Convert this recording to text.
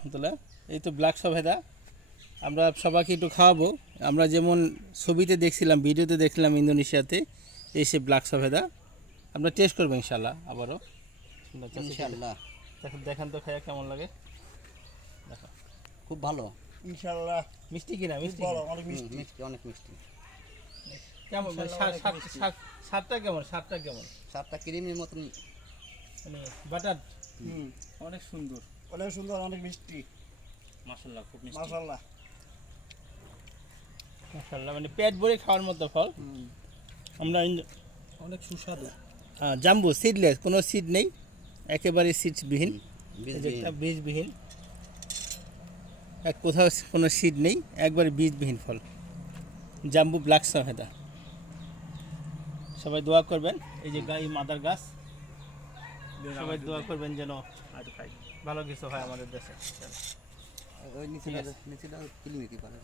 আলহামদুলিল্লাহ। এই তো ব্ল্যাক সফেদা, আমরা সবাইকে একটু খাওয়াবো। আমরা যেমন ছবিতে দেখছিলাম, ভিডিওতে দেখছিলাম ইন্দোনেশিয়াতে, এই সে ব্ল্যাক সফেদা আমরা টেস্ট করবো ইনশাল্লাহ আবারও। ইনশাআল্লাহ। দেখান তো খাইয়া কেমন লাগে। দেখো খুব ভালো। ইনশাআল্লাহ। মিষ্টি কিনা? মিষ্টি বড় কিনা? অনেক মিষ্টি। মিষ্টি, অনেক মিষ্টি। কেমন মানে স্বাদটা কেমন? স্বাদটা ক্রিমের মতন। মানে বাটার অনেক সুন্দর, অনেক সুন্দর, অনেক মিষ্টি। মাশাআল্লাহ, খুব মিষ্টি মাশাআল্লাহ। মাশাআল্লাহ, মানে পেট ভরে খাওয়ার মতো ফল। আমরা অনেক সুস্বাদু। জাম্বু সিডলেস, কোনো সিড নেই, একেবারে সিডবিহীন, বীজবিহীন। বীজবিহীন, এক কোথাও কোনো সিড নেই, একবারে বীজবিহীন ফল জাম্বু ব্ল্যাক সফেদা। সবাই দোয়া করবেন, এই যে এই মাদার গাছ, সবাই দোয়া করবেন যেন ভালো কিছু হয় আমাদের দেশে। ওই নিচেটা ক্লিনিকই পারে।